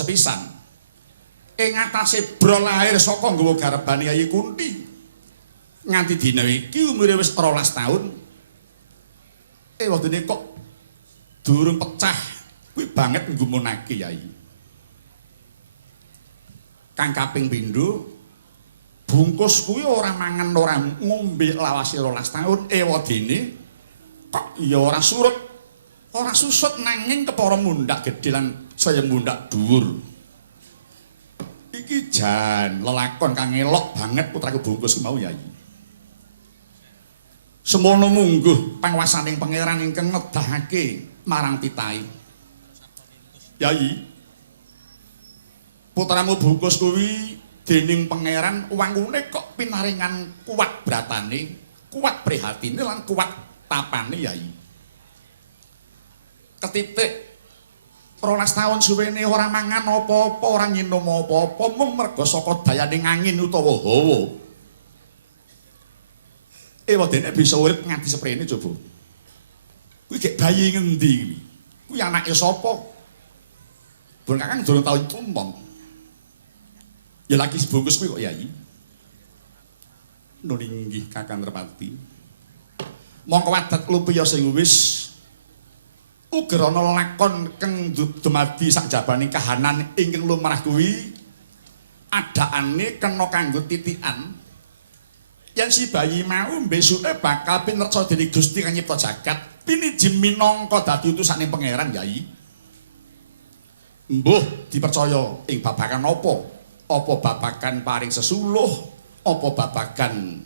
sepisan ing atase bro lahir saka nggawa garebane Yayi Kunti nganti dina iki umure wis 12 taun wedine kok durung pecah kuwi banget nggumunake Yayi. Kang kaping pindho bungkus kuwi ora mangan ora ngombe lawase 12 taun wedine kok ya ora surut ora susut nanging kepara mundhak gedhe lan saya mundhak dhuwur. Iki jan lelakon kang elok banget putraku bungkus mau Yayi. Semono mungguh panguwasaning pangeran ingkang ngedahake marang titahe. Yayi, putramu bungkus kuwi dening pangeran wangune kok pinaringan kuat bratane, kuat prihatine lan kuat tapane Yayi. Ketitik 12 taun suwene ora mangan apa-apa, ora nginum apa-apa, mung merga saka dayaning angin utawa hawa. Wedene bisa urip nganti seprene coba. Kuwi gek bayi ngendi kuwi? Kuwi anake sapa? Pun Kakang durung tau tumpong. Ya lagi sebungkus kuwi kok Yayi. Nun inggih Kakang Repati. Mongko wadat lupiya sing wis uga ana lakon kang dumadi sakjabaning kahanan ingkang lumrah kuwi adakane kena kanggo titikan. Yen si bayi mau besuke bakal pinerca dening Gusti kang nyipta jagat piniji minangka dadi utusane pangeran Yayi. Mbuh dipercaya ing babagan apa? Apa babagan paring sesuluh, apa babagan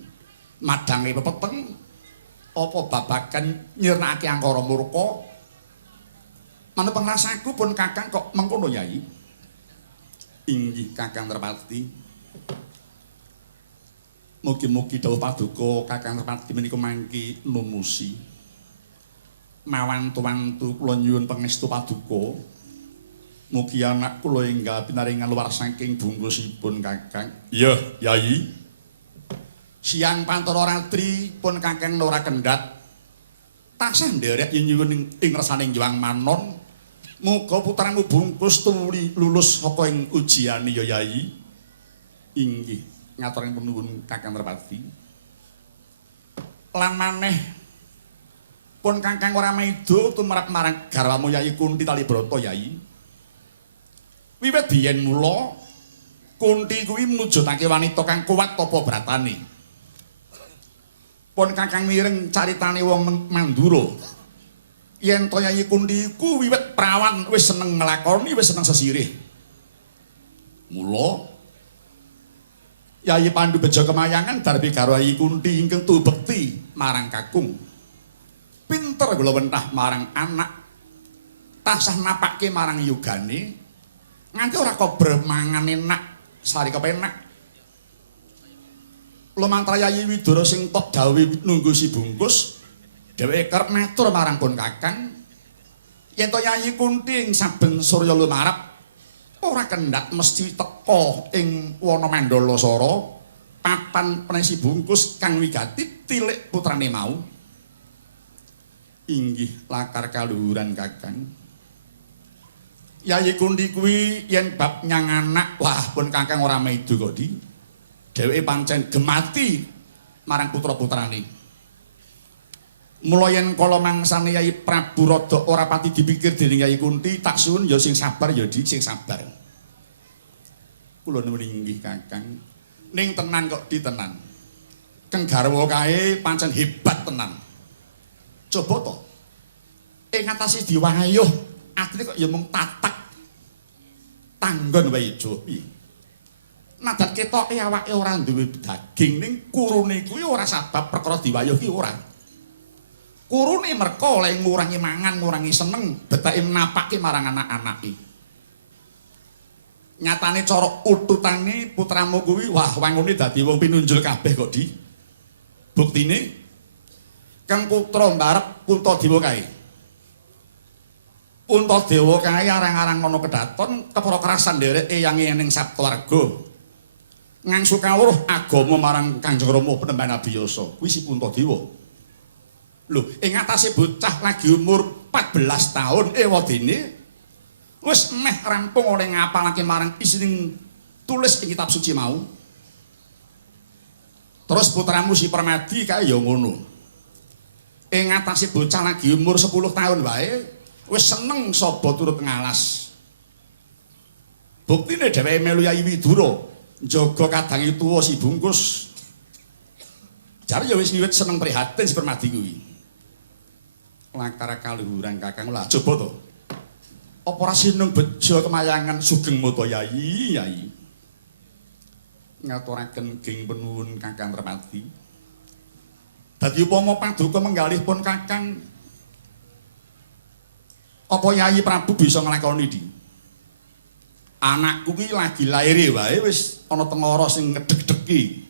madange pepeteng, apa babagan nyirnakake angkara murka. Manut pengrasaku pun Kakang kok mengkono Yayi. Inggih Kakang Repati. Mugi-mugi dawuh paduka Kakang Repati menika mangki numusi. Mawantu-wantu kula nyuwun pangestu paduka. Mugi anak kula enggal pinaringan luwar saking bungkusipun Kakang. Iya, Yayi. Siang Pantara Ratri pun Kakang ora kendhat. Tansah nderek yen nyuwun ing resaning Hyang Manon. Muga putramu bungkus tuli lulus saka ing ujiane ya Yayi. Inggih. Ngaturing nuwun Kakang Repati. Lan maneh pun Kakang ora maido tumrap marang garwamu Yayi Kunti Talibrata Yayi. Wiwit biyen mula Kunti kuwi mujudake wanita kang kuat apa bratane. Pun Kakang mireng caritane wong Mandura. Yen to Yayi Kunti ku wiwit prawan wis seneng nglakoni, wis seneng sesirih. Mula Yayi Pandu Beja Kemayangan darbi karo Yayi Kunti ingkang tubekti marang kakung. Pinter kula wentah marang anak. Tansah napake marang yugane nganti ora kober mangan enak, sari kepenak. Lumantar Yayi Widara sing tok dawuh nunggu si bungkus, dheweke kerep matur marang pun Kakang. Yen to Yayi Kunti ing saben surya lumarap ora kendhat mesti teka ing wana Mandalasara papan penesi bungkus kang wigati tilik putrane mau. Inggih lakar kaluhuran Kakang. Yayi Kunti kuwi yen bab nyang anak wah pun Kakang ora maido kok Di. Dheweke pancen gemati marang putra-putrane. Mula yen kala mangsane Yayi Prabu rada ora pati dipikir dening Yayi Kunti, tak suwun ya sing sabar ya Di, sing sabar. Kula nuwun inggih Kakang. Ning tenan kok Di tenan. Keng garwa kae pancen hebat tenan. Coba to. Ing atase diwayuh, atine kok ya mung tatak. Tanggon wae Jopi. Nadat ketoke awake ora duwe daging ning kurune kuwi ora sabab perkara diwayuh ki ora. Kurune merko oleh ngurangi mangan, ngurangi seneng, betake napake marang anak-anake. Nyatane cara ututane putramu kuwi wah wangune dadi wong pinunjul kabeh kok Di. Buktine kang putra mbarep Puntadewa kae. Puntadewa kae arang-arang ana kedaton kepara kerasan nderek eyange ning Saptawarga. Ngangsu kawruh agama marang Kanjeng Rama Penemban Abiyasa. Kuwi si Puntadewa. Lho, ing atase bocah lagi umur 14 tahun wedine Wis meh rampung oleh ngapalake marang isining tulis ing kitab suci mau. Terus putramu si Permadi kae ya ngono. Ing ngatasi bocah lagi umur 10 tahun wae wis seneng saba turut ngalas. Buktine dheweke melu Yai Widura njaga kadange tuwa si bungkus. Jare ya wis wiwit seneng prihatin si Permadi kuwi. Lakar kaluhuran Kakang lah coba to. Apa ora sinung bejo kemayangan sugeng moto Yai, Yai. Ngaturaken geng penuwun Kakang Permadi. Dadi upama paduka menggalih pun Kakang apa Yai Prabu bisa nglakoni iki? Anakku ki lagi laire wae wis ana tengara sing ngedeg-degi.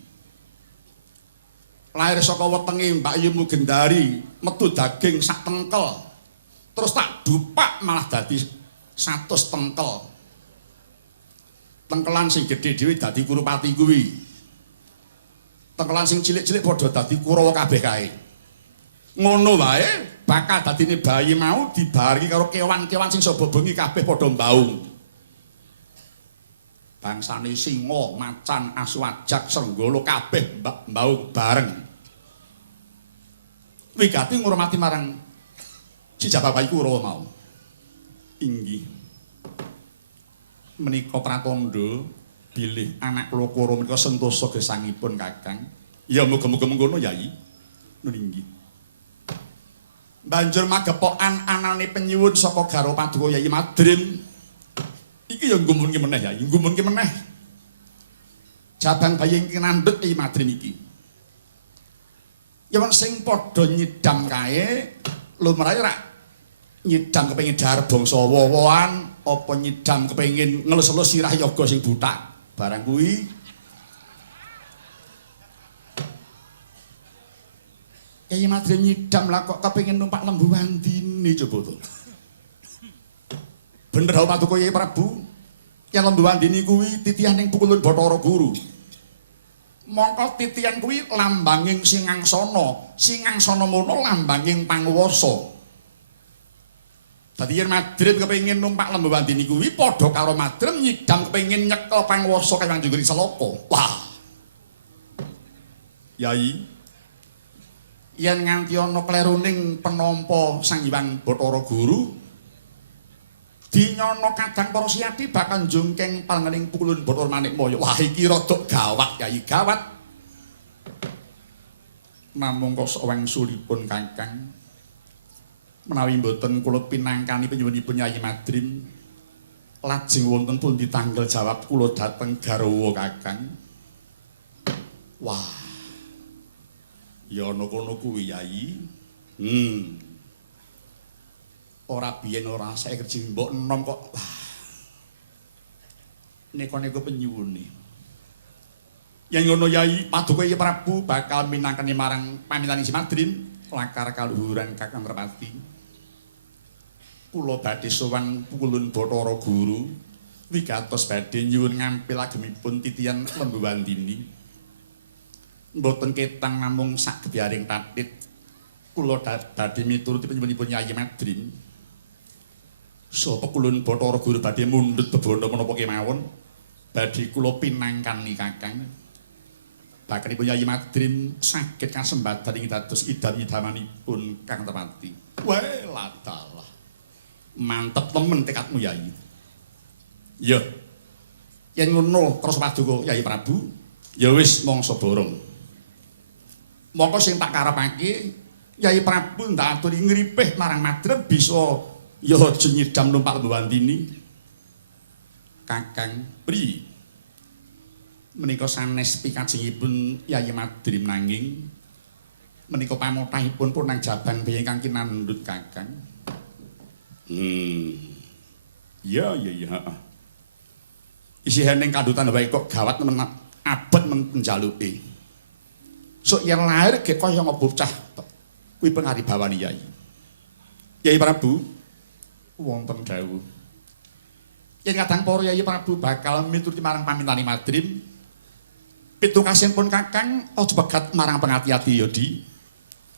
Lair saka wetenge Mbak Yumu Gendari, metu daging sak tengkel. Terus tak dupak malah dadi 100 tengkel. Tengkelan sing gedhe dhewe dadi Kurupati kuwi. Tengkelan sing cilik-cilik padha dadi Kurawa kabeh kae. Ngono wae bakal dadine bayi mau dibarengi karo kewan-kewan sing saba bengi kabeh padha mbaung. Bangsane singa, macan, asu ajak, serigala kabeh mbaung bareng. Wigati ngurmati marang si Jababayi Kurawa mau. Inggih. Menika pratandha bilih anak kula Kurawa menika sentosa gesangipun Kakang. Ya muga-muga mengkono Yai. Nun inggih. Banjur magepokan anane penyuwun saka Garwa Paduka Yai Madrim. Iki ya nggumunke meneh ya, nggumunke meneh. Jabang bayi iki nandhut Yai Madrim iki. Ya wong sing padha nyidam kae lumrahe rak nyidam kepengin dahar bangsa wowoan apa nyidam kepengin ngelus-elus sirah yoga sing butak. Barang kuwi Yai Madrim nyidam lah kok kepengin numpak lembu wandine coba to. Bener hal Paduka Yai Prabu, yang lembu wandini kuwi titihan ning pukulun Bathara Guru. Mongko titihan kuwi lambanging Singangsana mono lambanging panguwasa. Dadi yen Madrim kepengin numpak lembu wandini kuwi padha karo Madrim nyidam kepengin nyekel panguwasa Kang Jungguri Selaka. Wah. Yai, yen nganti ana kleruning penampa Sang Hyang Bathara Guru, dinyono kadang para siyati bakal njungkeng pangening pukulun Bathara Manikmaya. Wah iki rada gawat Yai, gawat. Namung kok wangsulipun Kakang menawi mboten kula pinangkani penyuwunipun Yai Madrim, lajeng wonten pundi tanggal jawab kula dhateng garwa Kakang. Wah. Ya ana kono kuwi Yai. Ora biyen ora saiki kerja mbok enom kok. Nek-nek penyuwune. Yen ngono Yai Paduka Yai Prabu bakal minangkani marang pamitaning Si Madrim lakar kaluhuran Kakang Permadi. Kula badhe sowan pukulun Bathara Guru wigatos badhe nyuwun ngampil agemipun titian lembu wandini. Mboten ketang namung sak gebyaring tatit. Kula badhe mituruti penyuwunipun Yai Madrim. Sapa kulun Bathara Guru badhe mundhut bebana menapa kemawon badhe kula pinangkani Kakang. Bakanipun Yai Madrim saged kasembadan ing dados idam-idamanipun Kang Permadi. Wae ladalah. Mantep temen tekadmu Yai. Ya. Yen ngono terus Paduka Yai Prabu, ya wis mangsa borong. Mongko sing tak karepake Yai Prabu ndak aturi ngripih marang Madrim bisa ya aja nyidam numpak lembu wandini. Kakang pri menika sanes pikajengipun Yai Madrim nanging menika pamotahipun pun nang jabang bayi ingkang kinandhut Kakang. Ya. Isihan ning kandhutan wae kok gawat men abot men njaluke. Sok yen lair ge kaya bocah kuwi pengaribawani Yai. Yai Prabu wonten dawuh. Yen kadang para Yai Prabu bakal mituruti marang pamintani Madrim, pitungkasipun Kakang aja begat marang pengati-ati ya Di.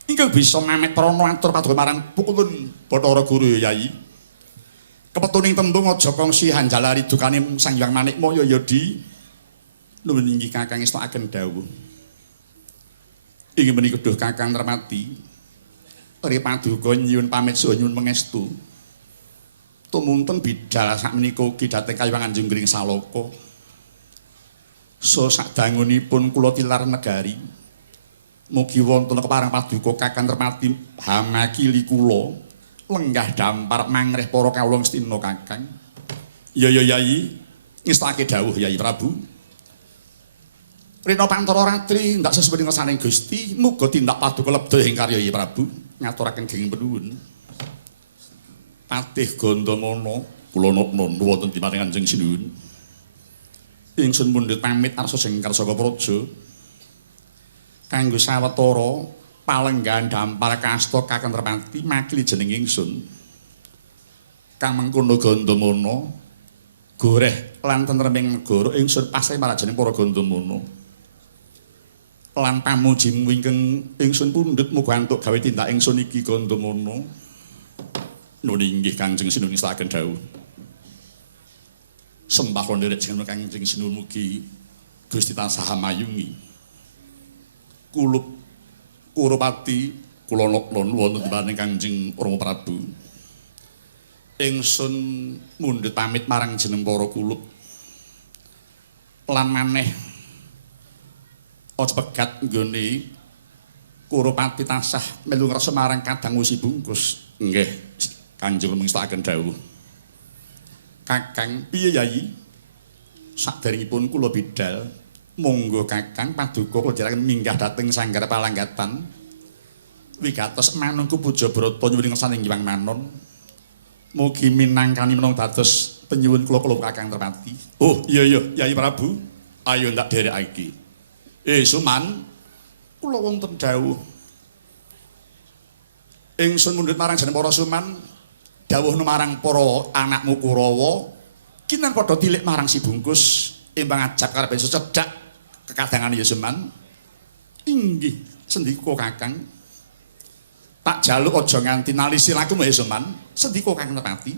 Ingkang bisa ngamet prana atur Paduka marang pukulun Bathara Guru ya Yai. Kepetuning tembung aja kongsi hanjalari dukane Sang Hyang Manikmaya ya di nuwun inggih Kakang estokaken dawuh. Inggih menika duh Kakang Nrmati. Ri paduka nyuwun pamit saha nyuwun pangestu. Tumunten bidhal sakmenika ugi dhateng Kayuwangan Junggring Saloka. So sadangunipun kula tilar negari. Mugi wonten kepareng paduka Kakang Nrmati hamakili kula. Lenggah dampar mangreh para kawula Ngastina Kakang. Ya Yai, ngestake dawuh Yai Prabu. Rina Pantara Ratri ndak sesuai ngersaning Gusti, muga tindak paduka lebda ing karya Yai Prabu. Ngaturaken genging penuwun. Patih Gandamana kula nuwun wonten dimaring Kanjeng Sinuwun. Ingsun mundhut pamit arsa sengkar saka praja. Kanggo sawetara palenggan dampar kasta Kakang Nrmati makili jeneng ingsun. Kang mengkono Gandamana goreh lan tentreming negara ingsun pasrah marang jeneng para Gandamana. Lan pamuji wingkeng ingsun pundhut muga antuk gawe tindak ingsun iki Gandamana. Nuwun inggih Kanjeng Sinuwun ngestakaken dawuh. Sembah nderek jeneng Kanjeng Sinuwun mugi Gusti tansah mayungi. Kulup Kurupati kula nuwun wonten diparing Kanjeng Rama Prabu. Ingsun mundhut pamit marang jeneng para kulup. Lan maneh aja pegat nggone Kurupati tansah melu ngrasa marang kadang usi bungkus. Nggih, Kanjeng mengestakaken dawuh. Kakang piye Yai? Saderengipun kula bidhal monggo Kakang paduka kula dherekaken minggah dhateng sanggar palanggatan. Wigatos manungku puja brata nyuwun ngersaning Hyang Manon. Mugi minangkani menung dados penyuwun kula Kakang Nrmati. Oh, iya Yai Prabu. Ayo ndak dherekake. Suman, kula wonten dawuh. Ingsun mundhut marang jeneng para Suman, dawuh marang para anakmu Kurawa, kinan padha tilik marang si bungkus, embang ajab karepe cedhak kekadangan ya Suman. Inggih, sendika Kakang. Tak jaluk aja nganti nalisi laku ya Suman, sendika Kakang Nrmati.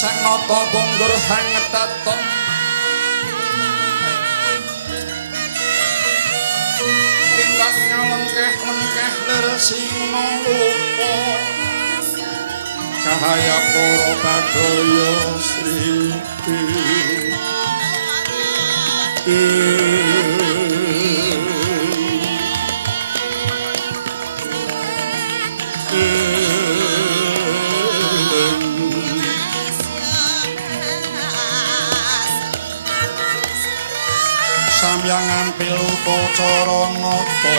Sang nata bonggur hangetaton tindak nyalengkeh-lengkeh lir sina lupa kahaya para kadaya sri samyangan pilupa cara nata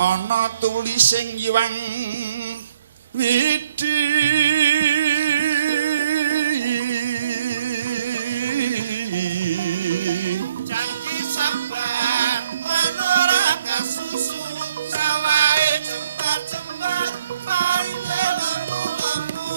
ana tuli sing yuwang widi janji sabar ora kasusu sawae jembar-jembar paring lemu-lemu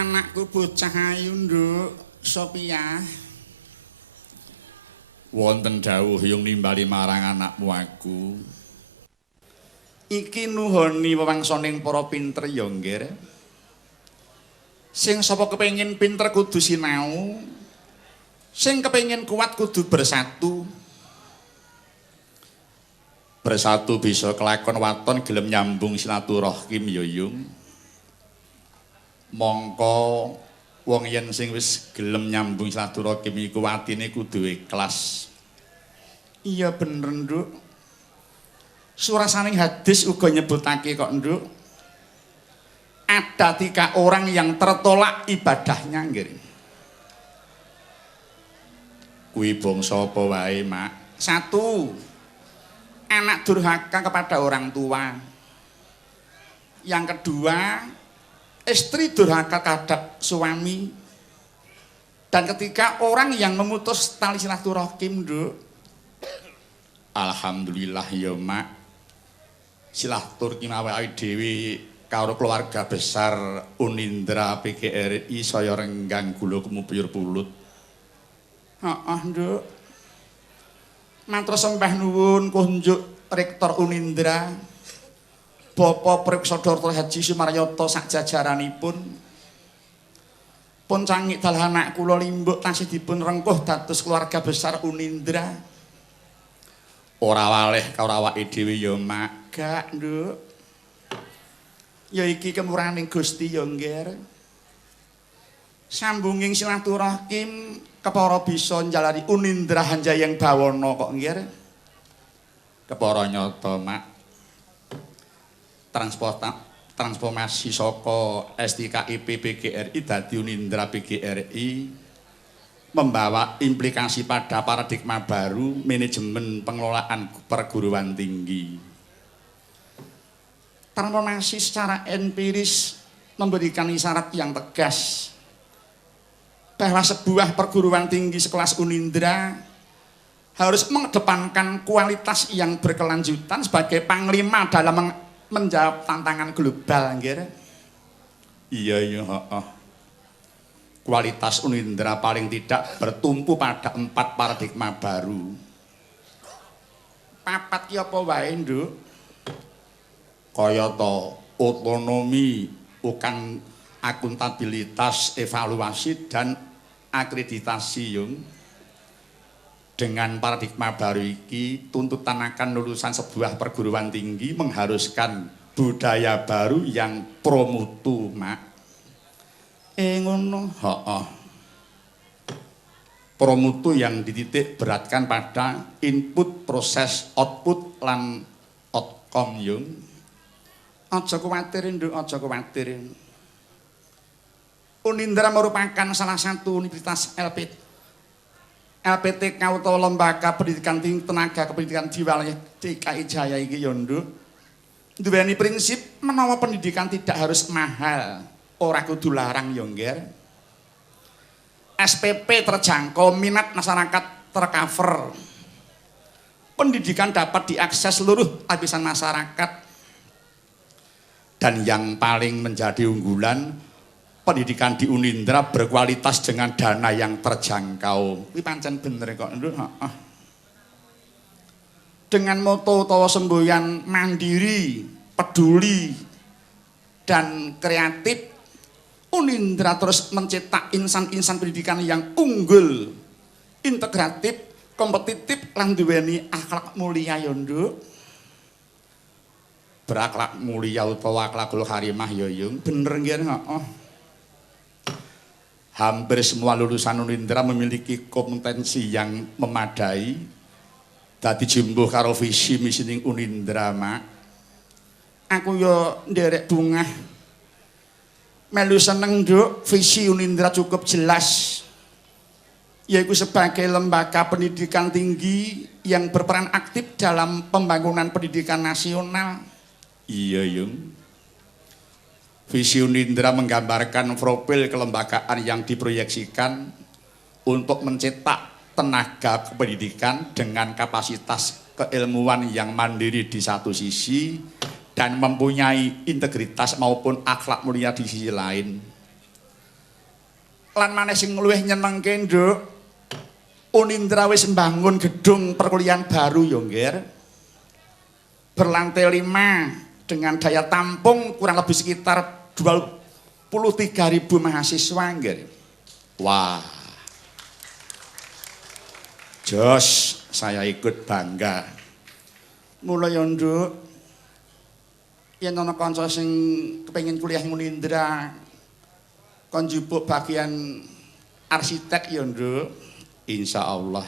Anakku bocah ayu, Nduk. Sophia. Wonten dawuh yung nimbali marang anakmu aku. Iki nuhoni wewangsoning para pinter ya, Nggir. Sing sapa kepengin pinter kudu sinau. Sing kepengin kuat kudu bersatu. Bersatu bisa kelakon waton gelem nyambung silaturahim ya, Yung. Mongko wong yen sing wis gelem nyambung silaturahim iku atine kudu ikhlas. Iya bener, Nduk. Surasaning hadis uga nyebutake kok, Nduk. Ada 3 orang yang tertolak ibadahnya, nggih. Kuwi bangsa apa wae, Mak? 1. Anak durhaka kepada orang tua. Yang kedua, istri durhaka terhadap suami. Dan ketiga, orang yang memutus tali silaturahim, Nduk. Alhamdulillah ya, Mak. Silaturahim awake dhewe karo keluarga besar Unindra PGRI saya renggang gula kumupyur pulut. Heeh, Nduk. Matur sembah nuwun kunjuk Rektor Unindra. Bapak Priksa Dr. Haji Sumaryoto sak jajaranipun. Pun cangik dalah anak kula limbuk tasih dipun rengkuh dados keluarga besar Unindra. Ora waleh karo awake dhewe ya, Mak. Gak, Nduk. Ya iki kemurahaning Gusti ya, Nggir. Sambunging silaturahim kepara bisa njalari Unindra Hanjayang Bawana kok, Nggir. Kepara nyata, Mak. Transformasi saka STKIP PGRI dadi Unindra PGRI membawa implikasi pada paradigma baru manajemen pengelolaan perguruan tinggi. Transformasi secara empiris memberikan isyarat yang tegas bahwa sebuah perguruan tinggi sekelas Unindra harus mengedepankan kualitas yang berkelanjutan sebagai panglima dalam menjawab tantangan global, nggih. Iya, heeh. Kualitas Unindra paling tidak bertumpu pada 4 paradigma baru. 4 ki apa wae, Nduk? Kayata otonomi, ukang akuntabilitas, evaluasi dan akreditasi, Yung. Dengan paradigma baru iki tuntutan akan lulusan sebuah perguruan tinggi mengharuskan budaya baru yang pro mutu, Mak. Ngono, heeh. Pro mutu yang dititik beratkan pada input, proses, output lan outcome, Yung. Aja kuwatir, Nduk, aja kuwatir. Unindra merupakan salah satu universitas LPTK utawa Lembaga Pendidikan Tinggi Tenaga Kependidikan di wilayah DKI Jaya iki ya, Nduk. Duweni prinsip menawa pendidikan tidak harus mahal, ora kudu larang ya, Nggir. SPP terjangkau, minat masyarakat tercover. Pendidikan dapat diakses seluruh lapisan masyarakat. Dan yang paling menjadi unggulan, pendidikan di Unindra berkualitas dengan dana yang terjangkau. Ini pancen bener kok, Nduk. Dengan moto utawa semboyan mandiri, peduli, dan kreatif, Unindra terus mencetak insan-insan pendidikan yang unggul, integratif, kompetitif, lan duweni akhlak mulia ya, Nduk. Berakhlak mulia utawa akhlakul karimah ya, Yung. Bener nggih, heeh. Hampir semua lulusan Unindra memiliki kompetensi yang memadai. Dadi jumbuh karo visi misi ning Unindra, Mak. Aku yo nderek bungah. Melu seneng, Nduk, visi Unindra cukup jelas. Yaitu sebagai lembaga pendidikan tinggi yang berperan aktif dalam pembangunan pendidikan nasional. Iya, Yung. Visi Unindra menggambarkan profil kelembagaan yang diproyeksikan untuk mencetak tenaga kependidikan dengan kapasitas keilmuan yang mandiri di satu sisi dan mempunyai integritas maupun akhlak mulia di sisi lain. Lan maneh sing luwih nyenengke, Nduk, Unindra wis mbangun gedung perkuliahan baru ya, Nggir. Berlantai 5 dengan daya tampung kurang lebih sekitar 23.000 mahasiswa, Nggir. Wah. Jos, saya ikut bangga. Mula ya, Nduk, yen ana kanca sing kepengin kuliah Unindra kon njupuk bagian arsitek ya, Nduk. Insyaallah.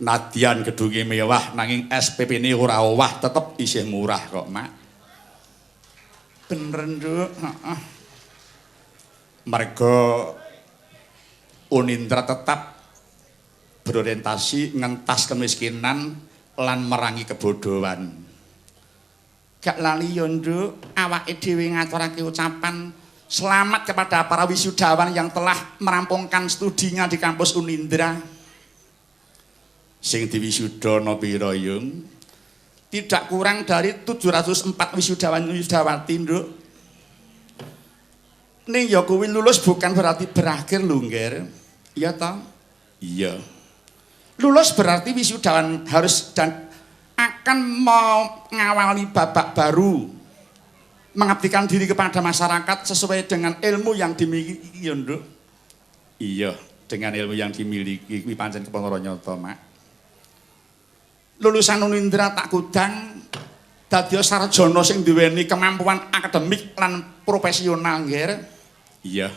Nadyan gedunge mewah nanging SPP-ne ora owah, tetep isih murah kok, Mak. Bener, Nduk, heeh. Merga Unindra tetap berorientasi ngentas kemiskinan lan merangi kebodohan. Gak lali ya, Nduk, awake dhewe ngaturake ucapan selamat kepada para wisudawan yang telah merampungkan studinya di kampus Unindra. Sing diwisuda pira, Yung? Tidak kurang dari 704 wisudawan-wisudawati, Nduk. Ning ya kuwi lulus bukan berarti berakhir lho, Nggir. Iya toh? Iya. Lulus berarti wisudawan harus dan akan mau ngawali babak baru, mengabdikan diri kepada masyarakat sesuai dengan ilmu yang dimiliki, ya, Nduk. Iya, dengan ilmu yang dimiliki kuwi pancen kepengara nyata, Mak. Lulusan Unindra tak kudang dadi sarjana sing duweni kemampuan akademik lan profesional, Nggir. Iya.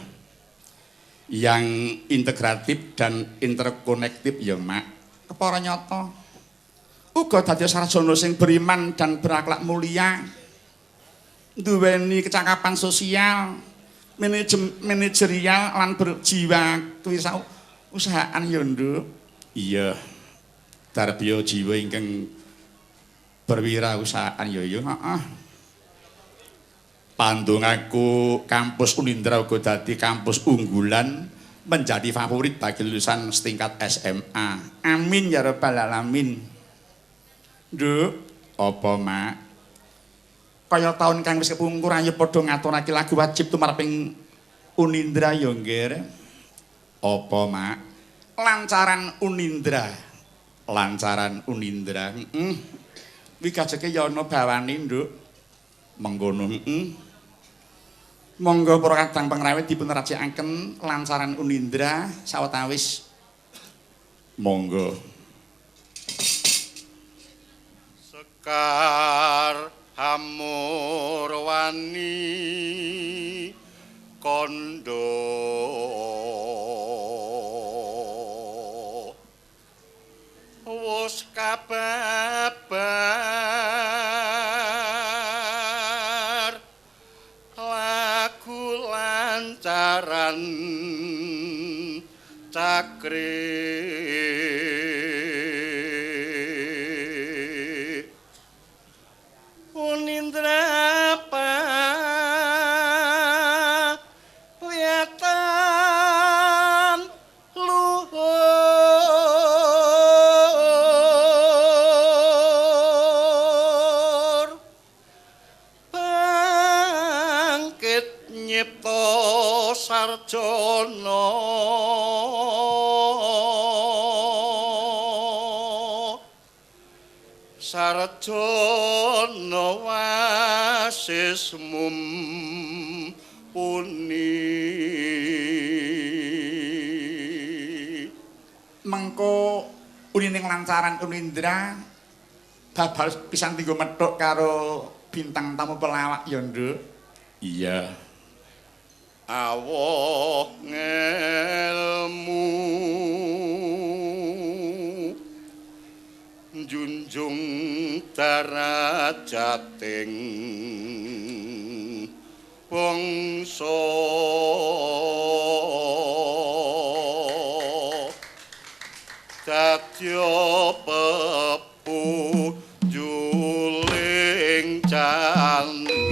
Yang integratif dan interkonektif ya, Mak. Kepara nyata. Uga dadi sarjana sing beriman dan berakhlak mulia. Duweni kecakapan sosial, manajerial lan berjiwa kewirausahaan ya, Nduk. Iya. Darbiya jiwa ingkang berwirausahaan ya, heeh. Pandongaku kampus Unindra uga dadi kampus unggulan, menjadi favorit bagi lulusan setingkat SMA. Amin ya rabbal alamin. Nduk, apa, Mak? Kaya tahun kang wis kepungkur ayo padha ngaturake lagu wajib tumaraping Unindra ya, Nggir. Apa, Mak? Lancaran Unindra. Lancaran Unindra. Heeh. Wi gajeke ya ana bawane, Nduk. Mengkono, heeh. Monggo para kadang pengrawit dipun rajikaken lancaran Unindra sawetawis. Monggo. Sekar Hamurwani kondo wis kababar lagu lancaran cakri Unindra paliatan luhur bangkit nyipta sarjana sarjana wasismum puni Mengko unining lancaran Unindra babal pisan tinggo methuk karo bintang tamu pelawak ya, Nduk. Iya. awok ngelmu junjung darajating bangsa dadya pepu juling candi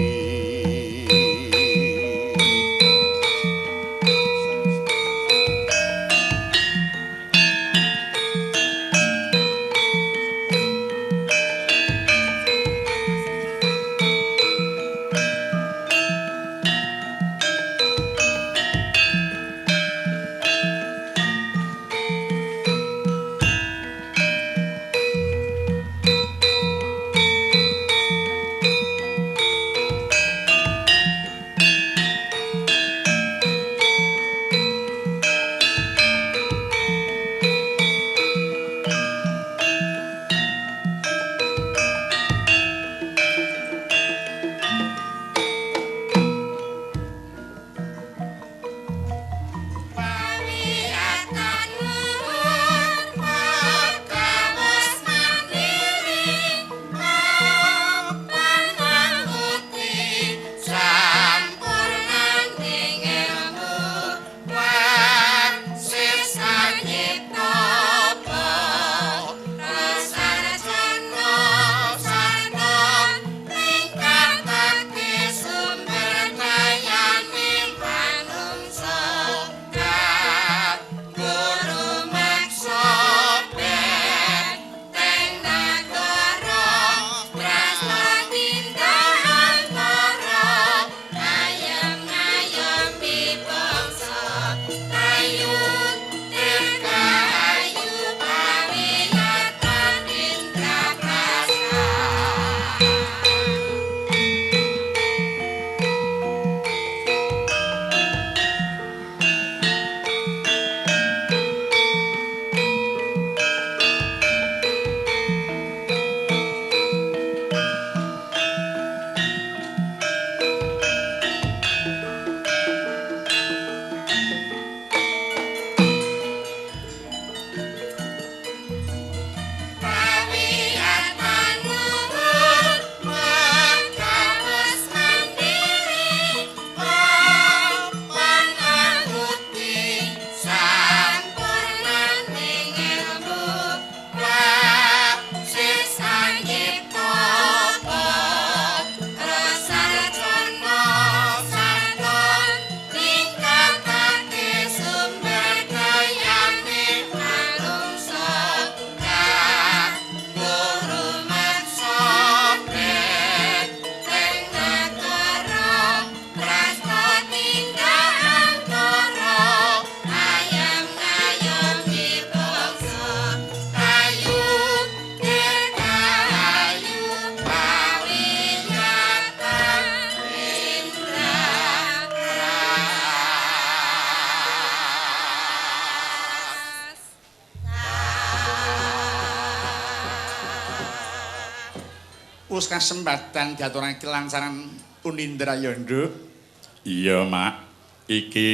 Wis kasempatan diaturake lancaran Unindra ya, Nduk. Iya, Mak. Iki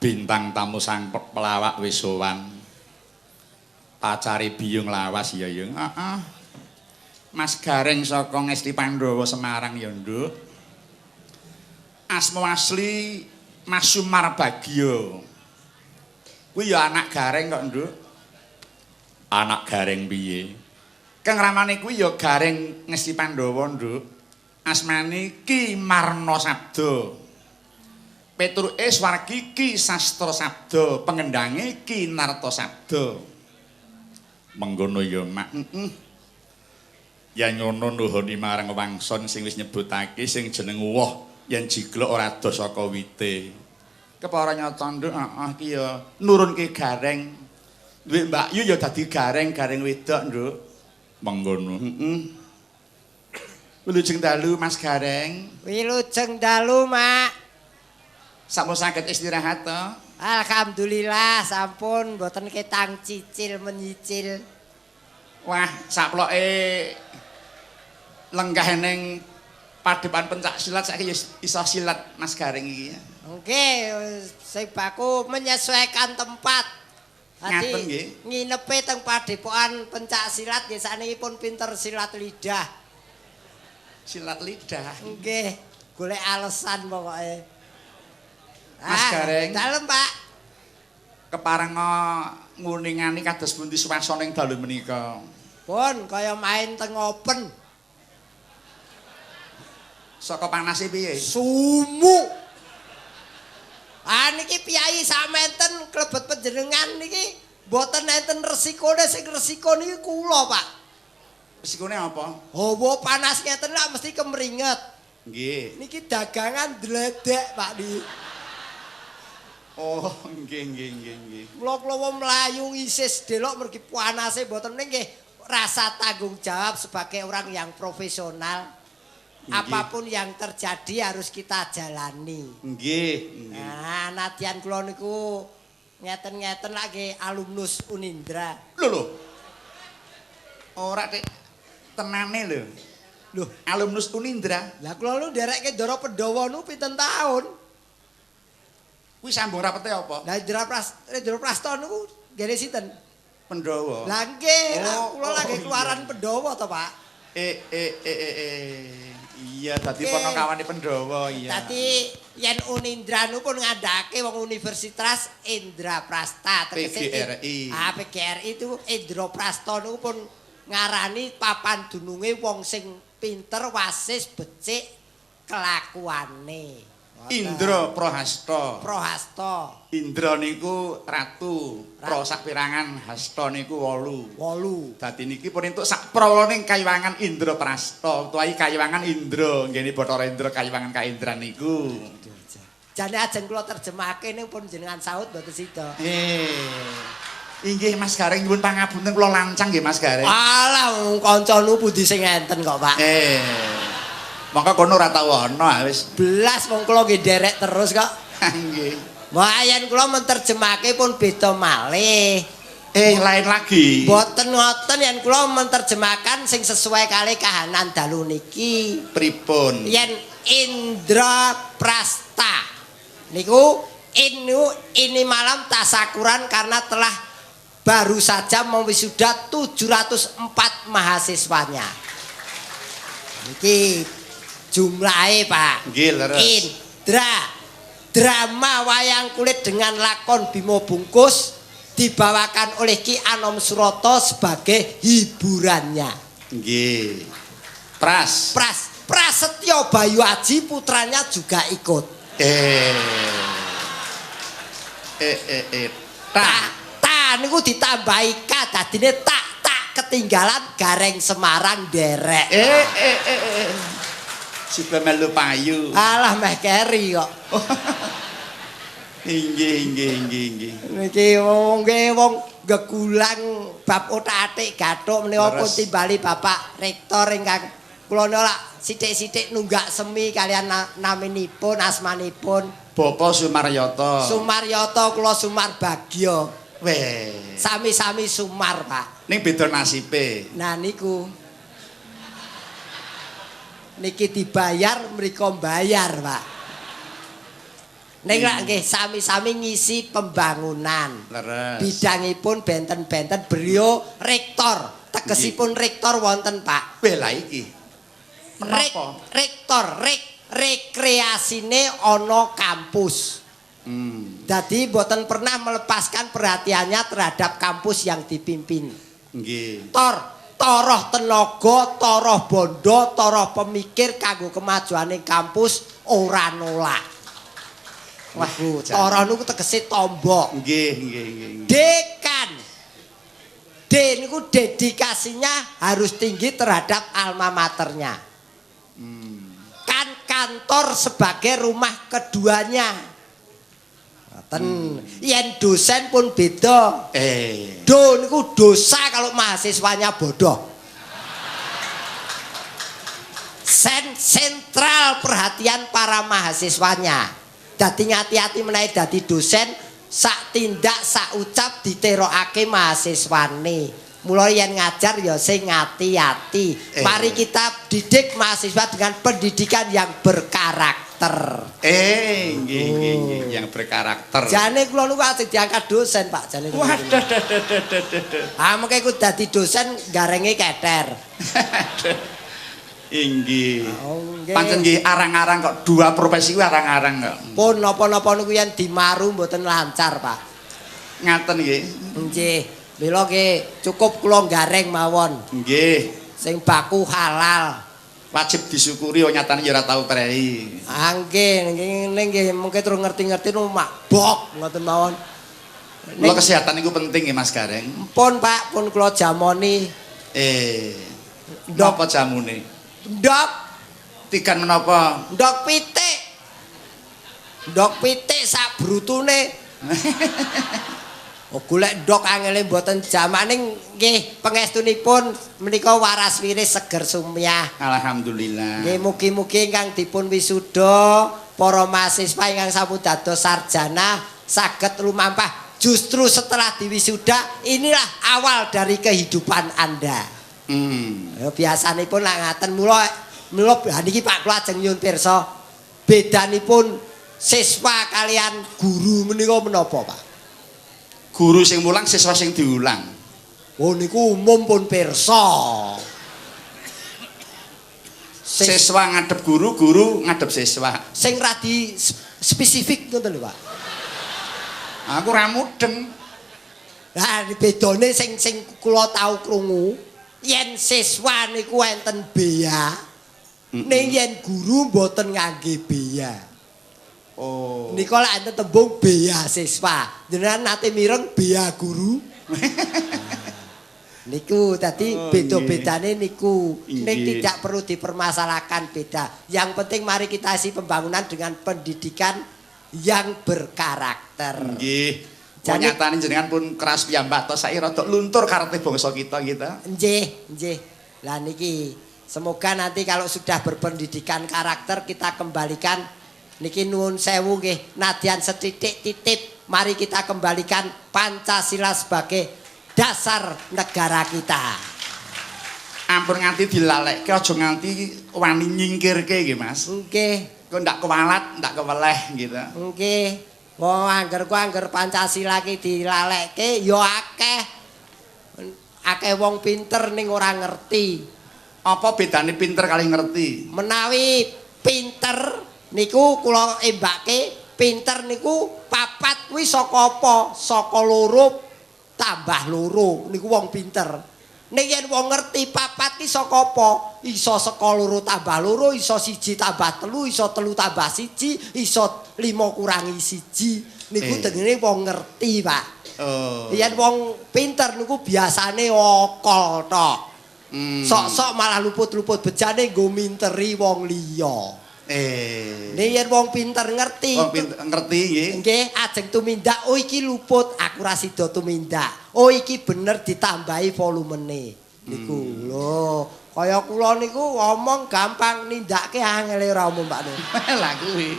bintang tamu sang pelawak wis sowan. Pacare Biyung Lawas ya, Yung. Heeh. Mas Gareng saka Ngesti Pandhawa Semarang ya, Nduk. Asma asli Mas Sumar Bagio. Kuwi ya anak Gareng kok, Nduk. Anak Gareng piye? Kang ramane kuwi ya Gareng Ngesti Pandhawa, Nduk. Asmane Ki Marna Sabda. Petruke Swargi Ki Sastra Sabda, pengendange Ki Narta Sabda. Mengkono ya, Mak. Ya ngono nuhuni marang wangson sing wis nyebutake sing jeneng woh yen jiglok ora dos saka wite. Kepara nyata, Nduk, heeh ki ya nurunke Gareng. Duwe Mbak Yu ya dadi Gareng wedok, Nduk. Mengkono. Wilujeng dalu Mas Gareng. Wilujeng dalu, Mak. Sampun saged istirahat to? Alhamdulillah sampun mboten ketang cicil menyicil. Wah, saploke lenggah ning padepan pencak silat saiki iso silat Mas Gareng iki. Nggih, sing baku menyesuaikan tempat. Ngaten nggih. Nginepe teng padepokan pencak silat nggih sakniki pinter silat lidah. Silat lidah. Nggih, golek alasan pokoke. Mas Gareng. Dalem, Pak. Kepareng nguningani kados pundi swasaning dalu menika? Pun kaya main teng open. Saka panase piye? Sumu. Niki piyai samenten klebet panjenengan niki mboten enten resikone, sing resiko niki kula, Pak. Resikone apa? Hawa panas ngeten lak mesti kemringet. Nggih. Niki dagangan dledek, Pak di. Oh, nggih. Kula mlayu ngisis delok mergi panase mboten nggih rasa tanggung jawab sebagai orang yang profesional. Apapun yang terjadi harus kita jalani. Nggih. Nah, nadyan kula niku ngeten-ngeten lagi alumnus Unindra. Lho. Ora Dik, tenane lho. Lho, alumnus Unindra. Lah kula lu nderekke Ndara Pandhawa nu pinten taun? Kuwi sambung rapete apa? Lah Ndara Prasta niku nggene sinten? Pandhawa. Lah nggih, kula lagi iya. keluaran Pandhawa to, Pak. Iya, dadi ponokawane Pandhawa, iya. Dadi yen Unindra nu pun ngandhake wong Universitas Indraprasta PGRI. PGRI itu Indraprasta niku pun ngarani papan dununge wong sing pinter, wasis, becik kelakuane. Indra Prahasta. Prahasta. Indra niku ratu, pro sapirangan, hasta niku 8. 8. Dadi niki pun entuk sak prawalaning Kayuwangan Indra Prasta, utawi Kayuwangan Indra, nggene Bathara Indra Kayuwangan Kaindran niku. Jane ajeng kula terjemahake ning pun jenengan saut mboten sida. Inggih Mas Gareng nyuwun pangapunten kula lancang nggih Mas Gareng. Alah kancanu pundi sing enten kok, Pak. Mongko kono ora tau ana wis. Belas wong kula nggih nderek terus kok. Nggih. Wah, yen kula menterjemahake pun beda malih. Lain lagi. Mboten ngoten yen kula menterjemahkan sing sesuai kali kahanan dalu niki. Pripun? Yen Indraprasta niku ini malam tasakuran karena telah baru saja mewisuda 704 mahasiswanya. Niki jumlahe, Pak. Nggih, leres. Indra drama wayang kulit dengan lakon Bimo Bungkus dibawakan oleh Ki Anom Suroto sebagai hiburannya. Nggih. Prasetyo Bayu Aji putranya juga ikut. Ta niku ditambahi K dadine tak ketinggalan Gareng Semarang derek. Sudah melu payu. Alah meh keri kok. Inggih. Niki wong gegulang bab otak-atik gathuk menika pun timbali Bapak Rektor ingkang kula nolak sithik-sithik nunggak semi kalian naminipun asmanipun Bapak Sumaryata. Sumaryata kula Sumar Bagyo. Weh. Sami-sami Sumar, Pak. Ning beda nasibe. Nah niku. niki dibayar mriko mbayar, Pak. Ning lak nggih sami-sami ngisi pembangunan. Leres. Bidangipun benten-benten beliau rektor. Tegesipun rektor wonten, Pak. Bela iki. Menapa? Rekreasine ana kampus. Jadi mboten pernah melepaskan perhatiannya terhadap kampus yang dipimpin. Nggih. Toroh tenaga, toroh bondo, toroh pemikir kanggo kemajuane kampus ora nolak. Wah, toroh niku tegese tombok. Nggih. Dekan. D niku dedikasinya harus tinggi terhadap alma maternya. Kan kantor sebagai rumah keduanya. Yen dosen pun beda. Do niku dosa kalau mahasiswanya bodoh. Sentral perhatian para mahasiswanya. Dadi ngati-ati menawi dadi dosen sak tindak sak ucap diterokake mahasiswane. Mula yen ngajar ya sing ngati-ati. Mari kita didik mahasiswa dengan pendidikan yang berkarakter. Nggih, yang berkarakter. Jane kula niku ajeng diangkat dosen, Pak. Jane. Waduh. Mengke iku dadi dosen garenge keter. Inggih. Nggih. Pancen nggih arang-arang kok dua profesi kuwi arang-arang kok. Pun napa-napa niku yen dimaru mboten lancar, Pak. Ngaten nggih. Nggih. Mila nggih cukup kula gareng mawon. Nggih. Sing baku halal. Wajib disyukuri nyatane ya ora tau prei. Nggih, nggih mengke terus ngerti-ngerti nu mabok ngoten mawon. Kula kesehatan niku penting nggih Mas Gareng. Pun Pak, pun kula jamoni. Napa jamune? Ndok, Tikan menapa? ndok pitik. Ndok pitik sak brutune. Oh golek ndok angele mboten jamaning nggih pangestunipun menika waras wiris seger sumyah. Alhamdulillah. Nggih mugi-mugi ingkang dipun wisuda para mahasiswa ingkang sampun dados sarjana saged lumampah. Justru setelah diwisuda inilah awal dari kehidupan Anda. Ya biasanipun lak ngaten mula niki Pak kula ajeng nyuwun pirsa bedanipun siswa kalian guru menika menapa, Pak? Guru sing mulang siswa sing diulang. Oh niku umum pun pirsa. Siswa ngadep guru, guru ngadep siswa. Sing radi spesifik ngoten lho, Pak. Aku ra mudeng. Lah bedane sing kula tau krungu yen siswa niku enten bea. Ning yen guru mboten ngangge bea. Oh. Nika lak enten tembung bea siswa. Jenengan nate mireng bea guru. Niku tadi beda-bedane niku. Ning tidak perlu dipermasalahkan beda. Yang penting mari kita isi pembangunan dengan pendidikan yang berkarakter. Nggih. Nyatane jenengan pun keras piyambak to saiki rada luntur karete bangsa kita. Nggih. Lah niki semoga nanti kalau sudah berpendidikan karakter kita kembalikan niki nuwun sewu nggih nadyan setitik titip mari kita kembalikan Pancasila sebagai dasar negara kita. Ampun nganti dilalekke aja nganti wani nyingkirke nggih Mas. Nggih. Kok ndak kewalat, ndak keweleh gitu. Nggih. Wong angger Pancasila ki dilalekke ya akeh. Akeh wong pinter ning ora ngerti. Apa bedane pinter kali ngerti? Menawi pinter niku kula embake pinter niku papat kuwi saka apa? Saka loro tambah loro niku wong pinter. Ning yen wong ngerti papat ki saka apa? Iso saka loro tambah loro, iso siji tambah telu, iso telu tambah siji, iso 5 kurangi siji. Niku dengene wong ngerti, Pak. Oh. Yen wong pinter niku biasane okol tok. Sok-sok malah luput-luput bejane nggo minteri wong liya. Yen wong pinter ngerti. Wong pinter ngerti nggih. Nggih, ajeng tumindak, oh iki luput, aku ra sida tumindak. Oh iki bener ditambahi volumene. Niku lho, kaya kula niku ngomong gampang nindakke angel ora umum Pak Nur. Lah kuwi.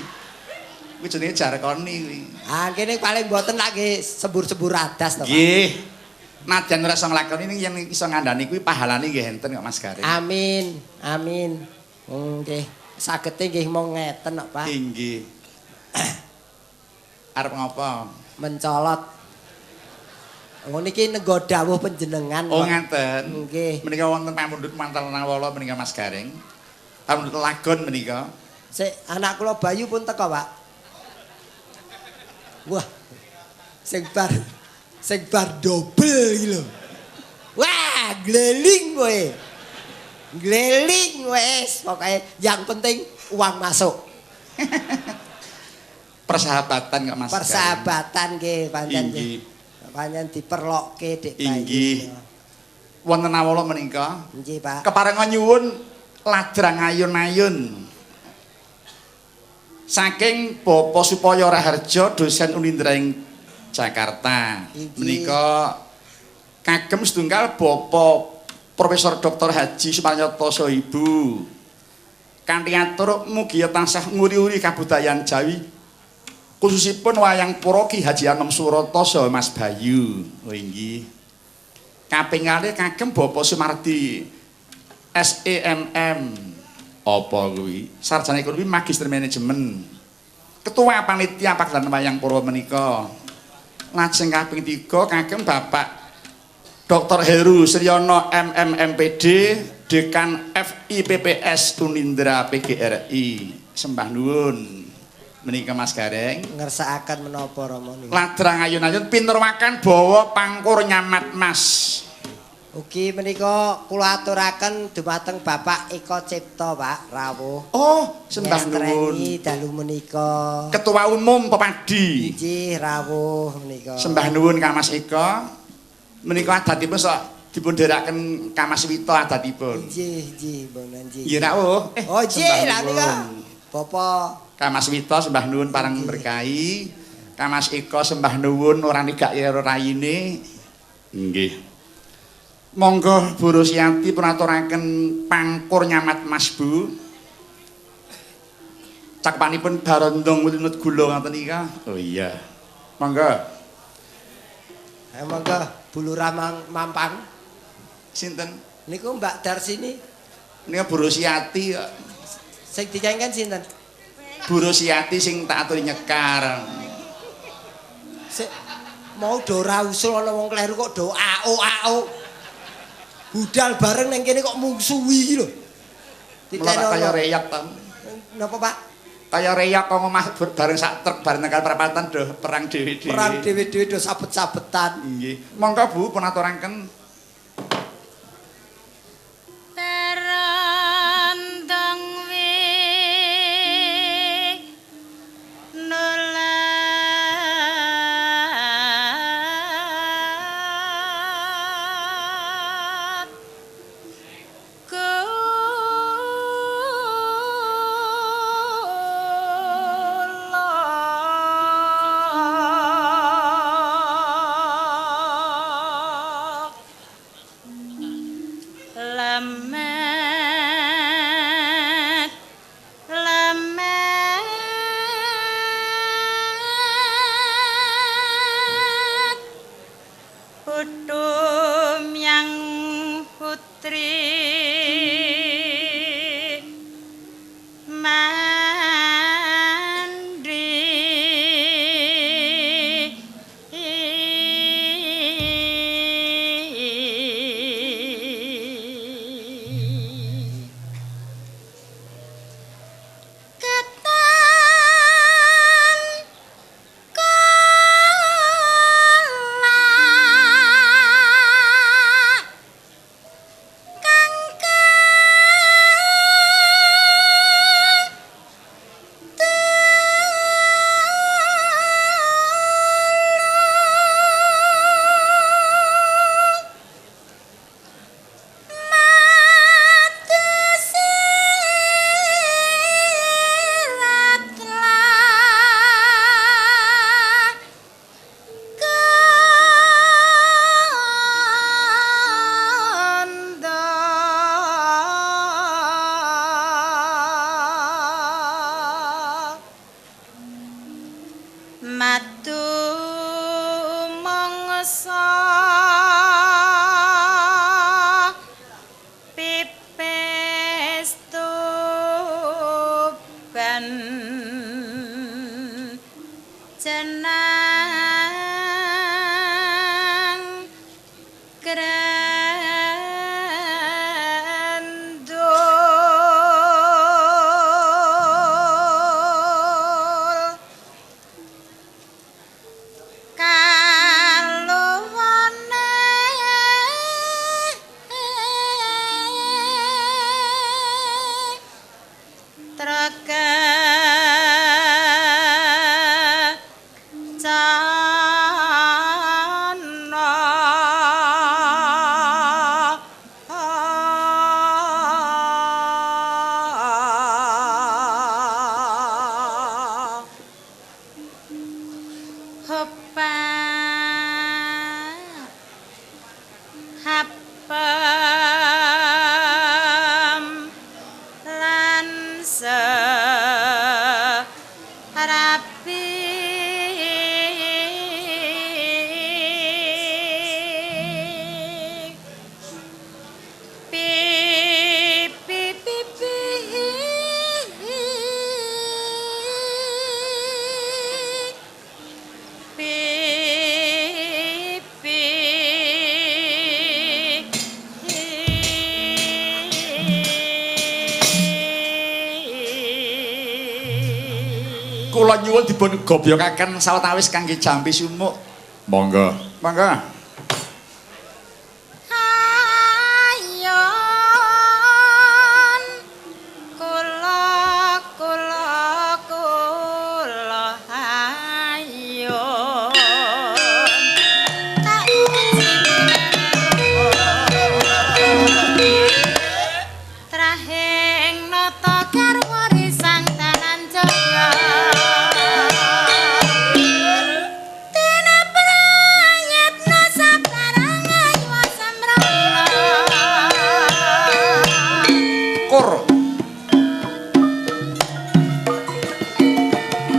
Kuwi jenenge jarkoni kuwi. Ah kene paling mboten lak nggih sembur-sembur adas to Pak. Nggih. Nadyan ora iso nglakoni ning yen iso ngandani kuwi pahalane nggih enten kok Mas Gareng. Amin. Amin. Nggih, sagete nggih mong ngeten kok, Pak. Inggih. Arep ngapa? Mencolot. Ngono iki nego dawuh panjenengan. Oh kok. ngaten. Nggih. Menika wonten pamundhut mantel nawala menika Mas Garing. Pamundhut lagon menika. Sik anak kula Bayu pun teko, Pak. Wah. Sing bar dobel iki lho. Wah, gleling kowe. Gleling wes, pokoknya yang penting uang masuk. Persahabatan kok Mas. Persahabatan nggih pancen nggih. Inggih. Pancen diperlokke Dik Bayu. Inggih. Wonten awala menika Nggih, Pak. keparengan nyuwun ladrang ayun-ayun. Saking Bapak Supaya Raharja dosen Unindra ing Jakarta. Inggih. Menika kagem setunggal Bapak Profesor Dr. Haji Sumaryoto Sohibu. Kanthi atur mugi tansah nguri-uri kabudayan Jawi khususipun wayang pura Ki Haji Anom Surata saha Mas Bayu. Oh inggih. Kaping kalih kagem Bapak Sumardi SEMM. Apa kuwi? Sarjana ekonomi magister manajemen. Ketua panitia pagelaran wayang pura menika. Lajeng kaping 3 kagem Bapak Dr. Heru Suryono MMMPD Dekan FIPPS Unindra PGRI. Sembah nuwun. Menika Mas Gareng. Ngersakaken menapa Rama niku. Ladrang ayun-ayun pinter makan bawa pangkur nyamat Mas. Ugi menika kula aturaken dumateng Bapak Eko Cipta, Pak Rawuh. Oh, sembah Ngestrengi nuwun. dalu menika. Ketua Umum Pepadi. Inggih rawuh menika. Sembah nuwun Kang Mas Eko. Menika adatipun sok dipun dherekaken Kang Mas Wita adatipun. Nggih, mboten nggih. Nggih rawuh. Oh, nggih, lah nika. Bapak Kang Mas Wita sembah nuwun parang berkahi. Kang Mas Eko sembah nuwun ora nigak karo rayine. Nggih. Monggo Bu Rusiyanti pun aturaken pangkur nyamat Mas Bu. Cakepanipun barondong wilinut gula ngoten nika. Oh iya. Monggo. monggo Bu Lurah Mampang. Sinten? Niku Mbak Darsini. Nika Bu Rusiyanti kok. Sing dikangen sinten? Bu Rusiyanti sing tak aturi nyekar. Sik mau do ora usul ana wong kleru kok do ao. Budal bareng ning kene kok mungsuhi iki lho. Mula kaya reyak to. Napa, Pak? Kaya reyak kok omah bareng sak truk bareng tekan perapatan doh perang dhewe-dhewe. Perang dhewe-dhewe do sabet-sabetan. Nggih. Monggo Bu pun aturaken. Terandang wing nolak kula jenang grandul kaluwane hapem lan serapi pipi pipi Kula nyuwun dipun gobyokaken sawetawis kangge jampi sumuk. Monggo. Monggo. ayon kula ayon tak trahing nata garwa risang tanan jaya dene prayitna sabarang ayu samrana Kur.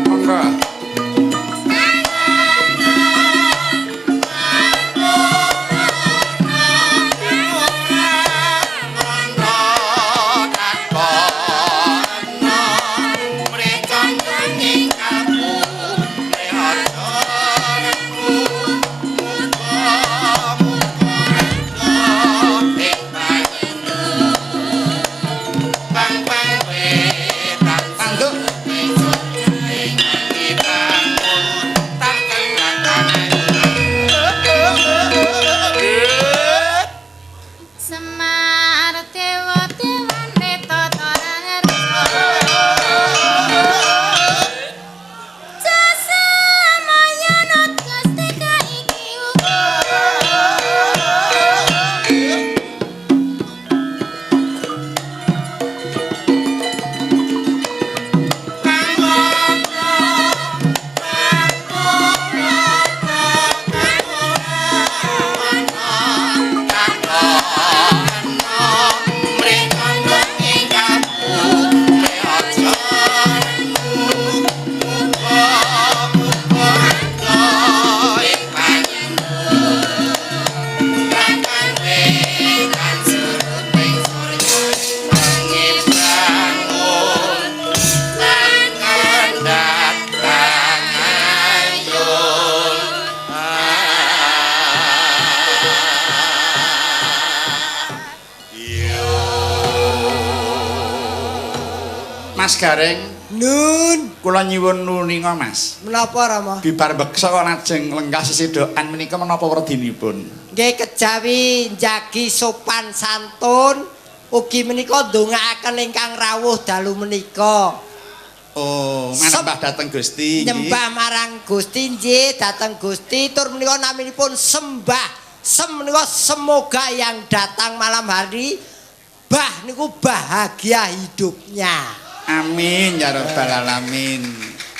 Monggo. Tanduk. Semar dewa dewane tata harta jasa mayanat kastika iki uga Mas Gareng, Nun, kula nyuwun nuninga Mas. menapa Rama? Bibar beksa lajeng lenggah sesedokan menika menapa werdinipun? Nggih kejawi njagi sopan santun ugi menika ndongaaken ingkang rawuh dalu menika. Oh, manembah dhateng Gusti. Nyembah marang Gusti nggih dhateng Gusti tur menika naminipun sembah. Menika semoga yang datang malam hari bah niku bahagia hidupnya. Amin ya rabbal alamin.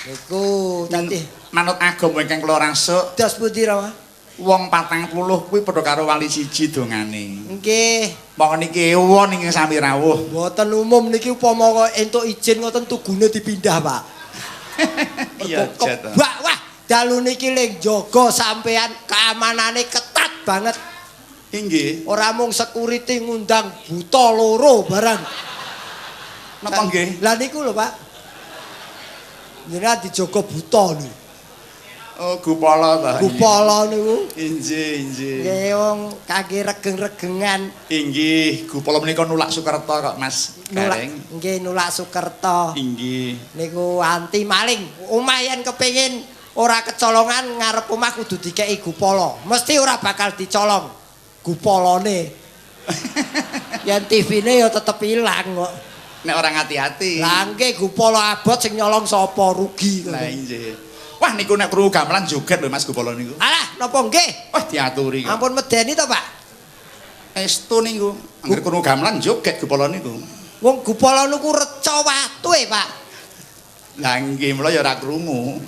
Niku dadi Manut agama ingkang kula rasuk, dos pundi Rama? wong 40 kuwi padha karo wali siji dongane. Nggih. Monggo niki ewon ingkang sami rawuh. Mboten umum niki upama entuk izin ngoten tugune dipindah, Pak. Iya, Jet. Kebak wah, dalu niki ling jaga sampean keamanane ketat banget. Inggih. Ora mung security ngundang buta loro barang. Napa nggih? Lah niku lho, Pak. Jenengan dijaga buta lho. Oh, Gupala ta. Gupala niku. Inggih, inggih. Nggih wong kangge regeng-regengan. Inggih, Gupala menika nulak Sukerto kok, Mas. Nulak Gareng. nggih nulak Sukerto. Inggih. Niku anti maling. Omah yen kepengin ora kecolongan ngarep omah kudu dikeki Gupala. Mesti ora bakal dicolong. Gupalane. Yen TV-ne ya tetep ilang kok. Nek orang hati-hati. Lah nggih Gupala abot sing nyolong sapa rugi. Lah inggih. Wah niku nek krungu gamelan joget lho Mas Gupala niku. Alah napa nggih? Wah diaturi kok. Ampun medeni to, Pak. Estu niku. Angger krungu gamelan joget Gupala niku. Wong Gupala niku reca watuhe, Pak. Lah nggih mula ya ora krungu.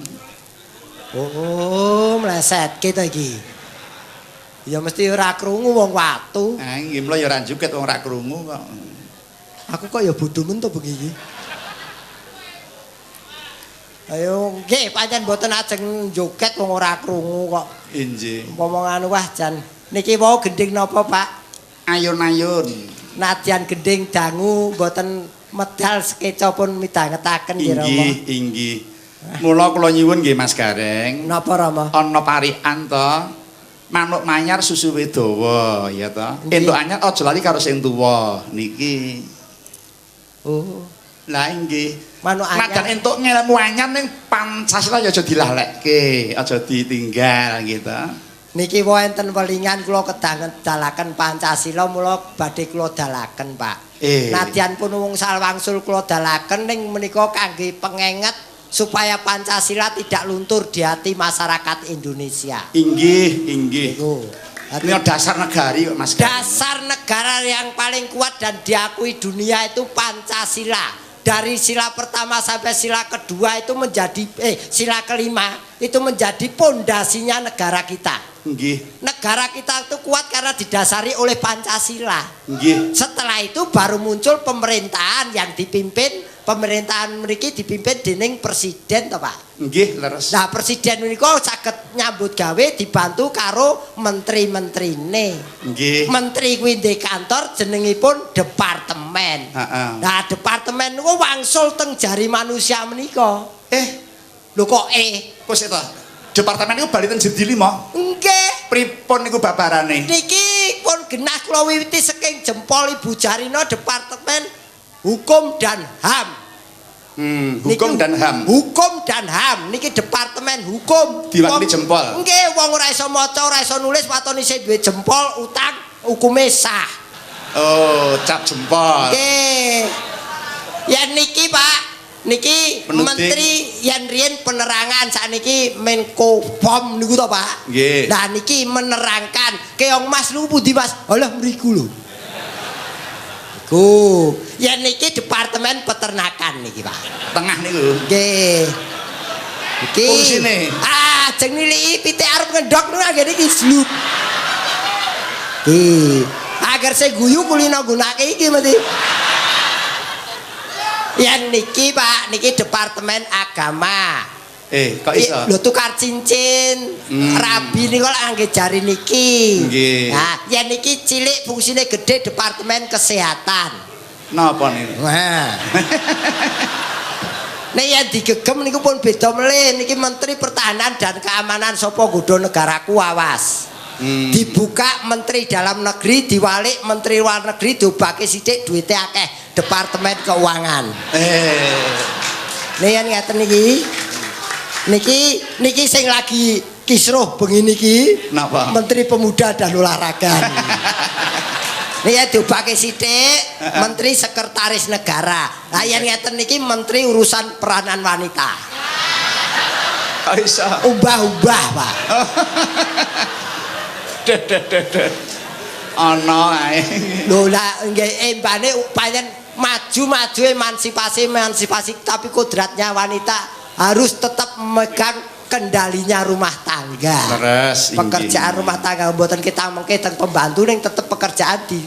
Oh, mlesetke to iki. Ya mesti ora krungu wong watu. Ah nggih mula ya ora joget wong ora krungu kok. Aku kok ya bodho men to bengi iki. Ayo nggih pancen mboten ajeng joget wong ora krungu kok. Inggih. Ngomong anu wah jan niki wau gending napa, Pak? Ayun-ayun. Nadyan gending dangu mboten medal sekeca pun midhangetaken nggih Rama. Inggih, inggih. Mula kula nyuwun nggih Mas Gareng. Napa Rama? Ana parikan to. Manuk manyar susuwe dawa ya to. Nggih. Entuk anyar aja lali karo sing tuwa niki. Oh, Lah nggih. manuk anyar. Najan entuk ngelmu anyar ning Pancasila ya aja dilalekke, aja ditinggal gitu. Niki wonten welingan kula kedalaken Pancasila mula badhe kula dalaken, Pak. Nadyan pun wong salwangsul kula dalaken ning menika kangge pengenget supaya Pancasila tidak luntur di hati masyarakat Indonesia. Inggih, inggih. Niku. Ini dasar negari kok Mas. Dasar negara yang paling kuat dan diakui dunia itu Pancasila. Dari sila pertama sampai sila kedua itu menjadi sila kelima itu menjadi pondasinya negara kita. Nggih. Negara kita itu kuat karena didasari oleh Pancasila. Nggih. Setelah itu baru muncul pemerintahan yang pemerintahan mriki dipimpin dening presiden to, Pak. Nggih, leres. Nah, presiden menika saged nyambut gawe dibantu karo menteri-menterine. Nggih. Menteri kuwi ndek kantor jenengipun departemen. Heeh. Nah, departemen niku wangsul teng jari manusia menika. Lho kok Kok sik to? Departemen niku bali teng Jedi 5. Nggih. Pripun niku babarane? Niki pun genah kula wiwiti saking jempol Ibu Jarina Departemen Hukum dan HAM. Hukum Niki dan HAM. Hukum dan HAM niki Departemen Hukum. Diwakili jempol. Nggih, wong ora iso maca, ora iso nulis, watone isih duwe jempol, utang, hukume sah. Oh, cap jempol. Nggih. Ya niki, Pak. Niki Penuding. Menteri yen riyen penerangan sakniki Menko POM niku to, Pak. Nggih. Nah niki menerangkan, keong Mas niku pundi, Mas? Alah mriku lho. Iku, yen niki Departemen Peternakan niki, Pak. Tengah niku. Nggih. Iki. Fungsine. Jeng niliki pitik arep ngendhok niku nggih niki slup. Iki. Agar saya guyu kulino gunake iki mesti. Yen niki, Pak, niki Departemen Agama. Kok iso? Lho tukar cincin. Rabi niku lak nggih jari niki. Nggih. Nah, yen niki cilik fungsine gede Departemen Kesehatan. Napa niku? Wah. Nek yen digegem niku pun beda melih. Niki Menteri Pertahanan dan Keamanan sapa nggodha negaraku awas. Dibuka Menteri Dalam Negeri, diwalik Menteri Luar Negeri, diobake sithik duwite akeh Departemen Keuangan. Nek yen ngeten iki. Niki sing lagi kisruh bengi niki. Napa? Menteri Pemuda dan Olahraga. Nih diobake sithik Menteri Sekretaris Negara. Lah yen ngeten niki Menteri Urusan Peranan Wanita. Kok iso? Ubah-ubah, Pak. Deh. Ana ae. Lho lah nggih embane pancen maju emansipasi tapi kodratnya wanita harus tetap memegang kendalinya rumah tangga. Leres. Pekerjaan rumah tangga mboten kita mengke teng pembantu ning tetep pekerjaan di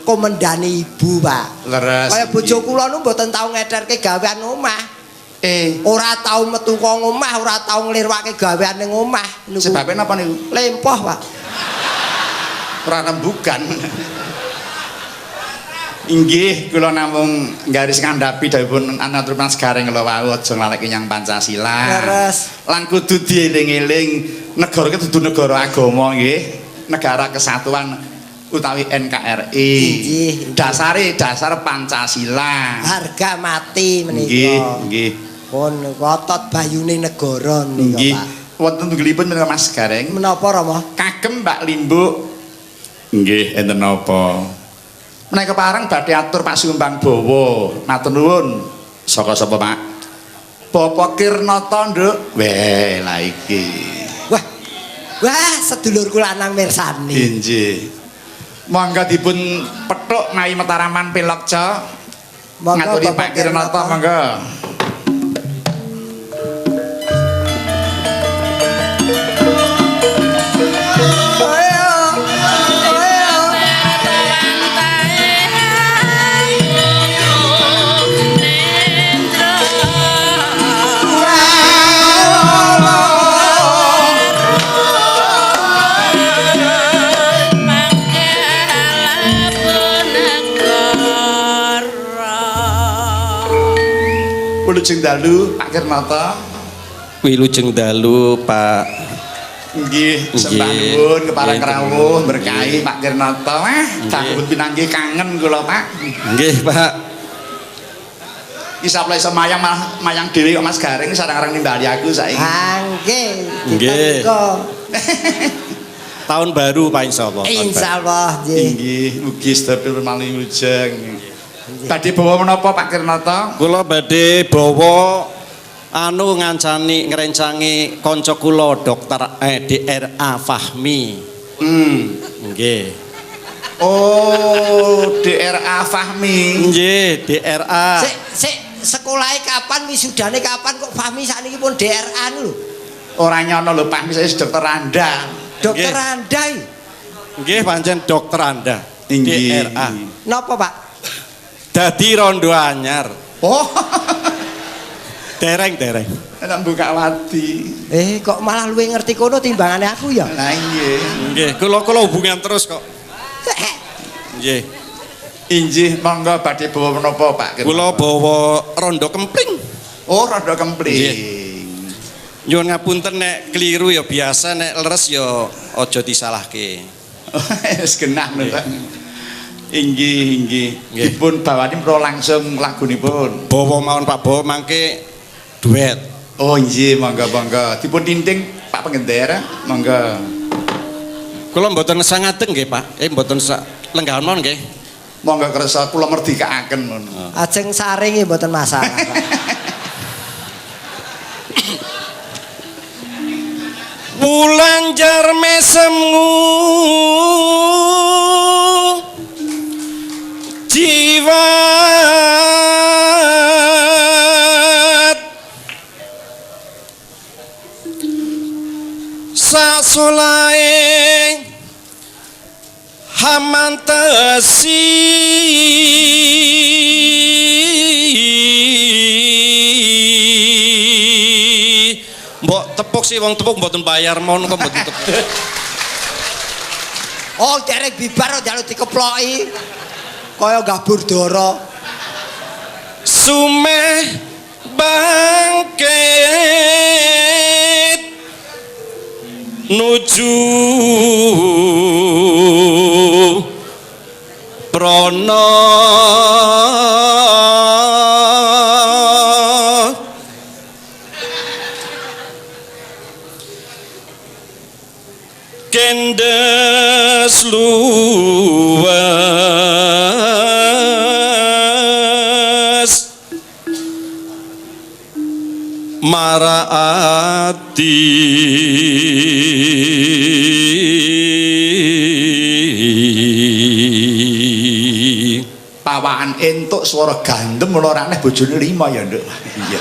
komendani ibu, Pak. Leres. Kaya bojo kula nu mboten tau ngederke gawean omah. Ora tau metu kok omah, ora tau nglirwake gawean ning omah niku. Sebabe napa niku? Lempoh, Pak. Ora rembugan. Inggih, kula namung garis ngandhapi dawuhipun Anatur Mas Gareng kula wau aja nglaleki nyang Pancasila. Leres. Lan kudu dieling-eling negara iki dudu negara agama nggih. Negara Kesatuan utawi NKRI. Inggih. Dasar Pancasila. Harga mati menika. Nggih, nggih. Pun ngotot bayune negara menika, Nggih. Pak. Wonten tunggalipun menika Mas Gareng. Menapa Rama? Kagem Mbak Limbuk. Nggih, enten napa? Menika pareng badhe atur Pak Sumbang Bawa. Matur nuwun. Saka sapa, Pak? Bapak Kirnata, Nduk. Weh, la iki. Wah, sedulur kula nang mirsani. Inggih. Monggo dipun pethuk Mai Mataraman Pilokca. Ngaturi Pak Kirnata, monggo. Wilujeng dalu Pak Kirnata. Wilujeng dalu Pak. Nggih, sembah nuwun kepareng rawuh berkahi Pak Kirnata. Dapun pinanggih kangen kula, Pak. Nggih, Pak. Isa plek semayang mayang dhewe kok Mas Gareng sareng-areng nimbali aku saiki. Nggih, Nggih. ditengko. Tahun baru Pak insyaallah. Insyaallah nggih. Nggih, mugi sedaya maling wilujeng. Badhe bawa menapa Pak Kirnata? Kula badhe bawa anu ngancani ngrencangi kanca kula dokter DRA Fahmi. Nggih. Oh, DRA Fahmi. Nggih, DRA. Sik sekolahe kapan wisudane kapan kok Fahmi sakniki pun DRA lho. Ora nyono lho Pak, saya dokter Anda. Dokter Nggih. Andai. Nggih pancen dokter Anda. Inggih. DRA. Napa, Pak? Dadi rondo anyar. Oh, Dereng. enak buka wati. Kok malah luwih ngerti kono timbangane aku ya? Lah nggih. Nggih, kula hubungan terus kok. Nggih. Inggih, monggo badhe bawa menapa Pak Kirnata? Kula bawa rondo kempling. Oh, rada kempling. Nyuwun ngapunten nek keliru ya biasa, nek leres ya aja disalahke. Wis genah lho, Pak. Inggih. Nggih. Dipun bawani pro langsung lagunipun. Bawa mawon Pak Bawa mangke duet. Oh, inggih, monggo. Dipun tinting Pak Pengendara, monggo. Kula mboten sangaten nggih, Pak. Mboten lenggahan mawon nggih. Monggo kersa kula merdikaaken ngono. Ajeng saring mboten masalah, Pak. Wulan jar mesemmu jiwat sasolae hamantesi mbok tepuk sih wong tepuk mboten bayar mon kok mboten tepuk. Oh, derek bibar kok njaluk dikeploki. Kaya gabur dara. Sumeh bangkit nuju prana kendes luwes maraati Pawakan entuk swara gandem ora aneh bojone 5 ya, Nduk. Iya.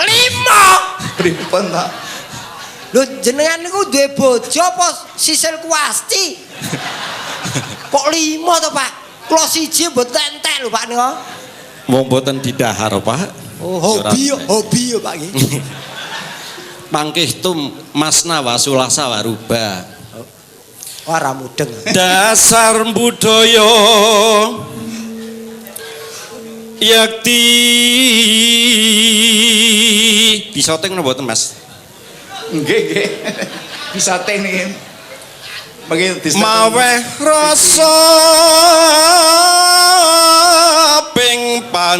5. Pripun ta? Lho jenengan niku duwe bojo apa sisil kuasti? Kok 5 to, Pak? Kula siji mboten entek lho, Pak nika. wong boten didahar Pak. Oh, hobi ya, Pak nggih. Mangkih tum masna wasulasa waruba. Ora mudeng. Dasar budaya yakti bisa teng mboten Mas? Nggih. Bisa teh niki. Bagi Maweh rasa ping pan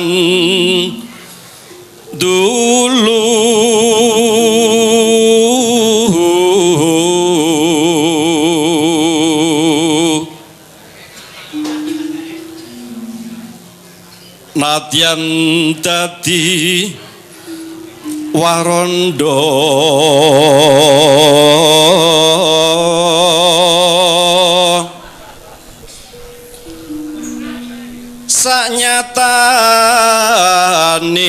dulu nadyan dadi warondo sanyatane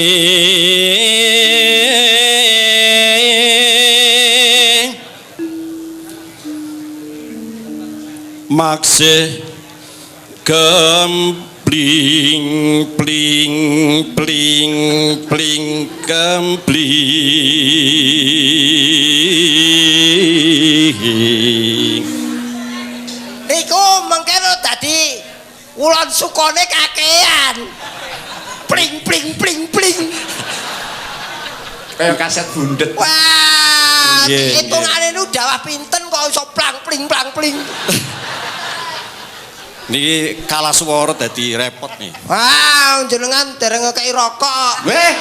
maksih kempling pling pling pling kempling Iku mengkene dadi ulon sukone kakean. Pling pling pling pling. Kayak kaset bundet. Wah, Nggih, hitungane nu dawah pinten kok iso plang pling plang pling. niki kalah swara dadi repot nih. Wah, jenengan dereng ngekeki rokok. Weh.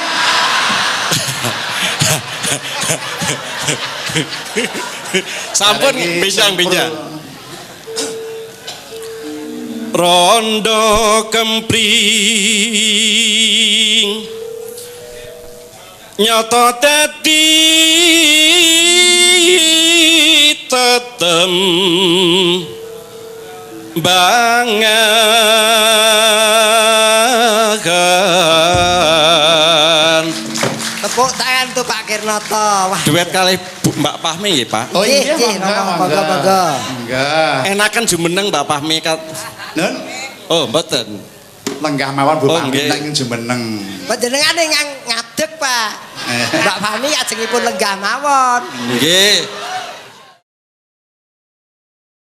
Sampun bincang-bincang. Rondo kempling nyata dadi tetem bangan. Tepuk tangan tuh Pak Kirnoto. Wah, Duet kali Mbak Pahmi nggih, Pak. Oh iya, nggih, mangga. monggo. Enggak. Enakan jumeneng Mbak Pahmi kat. Nun, Oh, mboten. lenggah mawon Bu Oh, Pamit nggih. nek jumeneng. Panjenengane ngadeg, Pak. Mbak Fani ajengipun lenggah mawon. Nggih.